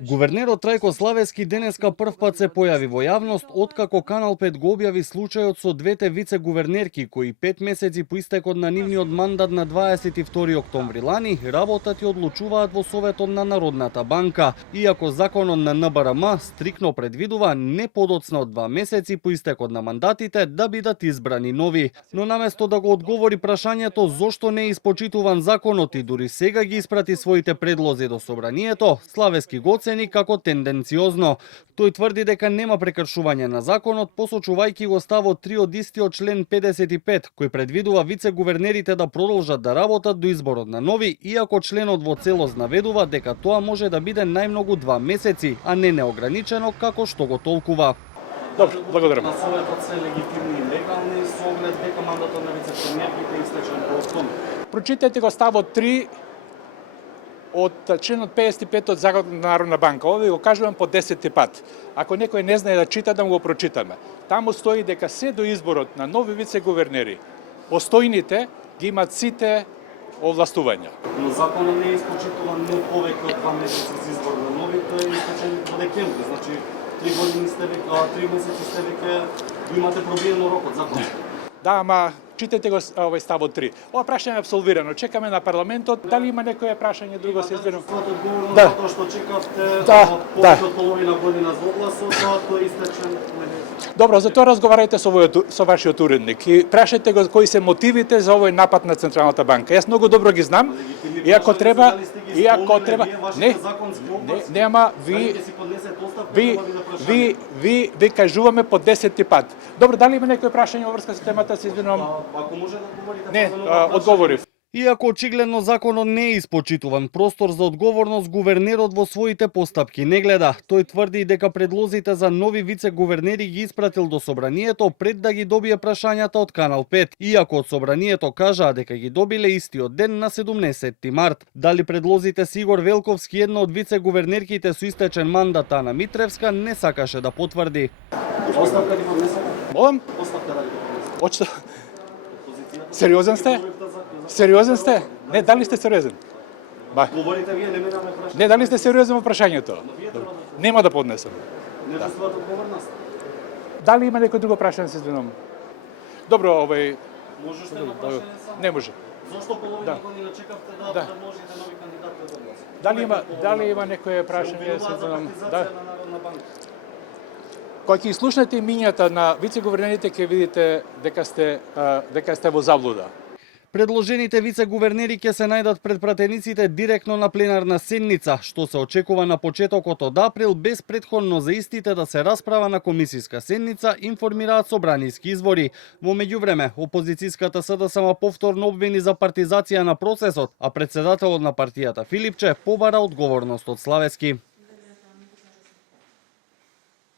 Гувернерот Трајко Славески денеска првпат се појави во јавност откако Канал 5 го објави случајот со двете вице-гувернерки кои 5 месеци по истекот на нивниот мандат на 22 октомври лани работат и одлучуваат во Советот на Народната банка, иако законот на НБРМ стрикно предвидува не подоцна од 2 месеци по истекот на мандатите да бидат избрани нови. Но наместо да го одговори прашањето зошто не е испочитуван законот и дури сега ги испрати своите предлози до собранието, Славески го оцени како тенденциозно. Тој тврди дека нема прекршување на законот, посочувајќи го ставот 3 од истиот член 55, кој предвидува вице-гувернерите да продолжат да работат до изборот на нови, иако членот во целост наведува дека тоа може да биде најмногу 2 месеци, а не неограничено како што го толкува. Добро, благодарам. На Советот се легитимни и легални со оглед дека мандатот на вице-премиерките истечен во октомври. Прочитайте го ставот 3 од членот 55 од Законот на Народна банка. Овој го кажувам по 10 пат. Ако некој не знае да чита, да му го прочитаме. Таму стои дека се до изборот на нови вице-гувернери, постојните ги имат сите овластувања. Но законот не е испочитуван не повеќе од 2 месеци за избор на нови, тој е истечен во декември, значи 3 години сте веќе, 3 месеци сте веќе имате пробиено рокот законот. Да, ама читайте го овој ставот 3. Ова прашање е апсолвирано. Чекаме на парламентот. Дали има некое прашање друго се извинувам? Да. Затоа што чекавте повеќе од половина година за огласот, тоа е истечен. Добро, за тоа разговарајте со вашиот уредник и прашајте го кои се мотивите за овој напад на Централната банка. Јас многу добро ги знам. Иако треба, нема ви кажуваме по 10 пат. Добро, дали има некој прашање во врска со темата, се извинувам? Ако може да одговорите. Не, одговорив. Иако очигледно законот не е испочитуван, простор за одговорност гувернерот во своите постапки не гледа. Тој тврди дека предлозите за нови вице-гувернери ги испратил до собранието пред да ги добие прашањата од Канал 5, иако од собранието кажаа дека ги добиле истиот ден на 17 март. Дали предлозите се Игор Велковски, една од вице-гувернерките со истечен мандат, Ана Митревска, не сакаше да потврди. Оставка ли поднесете? Молам? Оставка дали го поднесете? Сериозен сте? Сериозен сте? Не, дали сте сериозен? Говорите вие, не ме даме прашање. Не, дали сте сериозен во прашањето? Нема да поднесам. Не чувствувате одговорност? Дали има некој друго прашање, се извинувам? Добро, Можете на прашање само? Не може. Зошто половина година чекавте да предложите нови кандидати од оглас? Дали има некој прашање, се извинувам? Да. На Народна банка. Кога ќе слушнете имињата на вице-гувернерите, ќе видите дека сте во заблуда. Предложените вице-гувернери ќе се најдат пред пратениците директно на пленарна седница, што се очекува на почетокот од април, без претходно за истите да се расправа на комисиска седница, информираат собраниски извори. Во меѓувреме, опозицијската СДСМ повторно обвини за партизација на процесот, а председателот на партијата Филипче побара одговорност од Славески.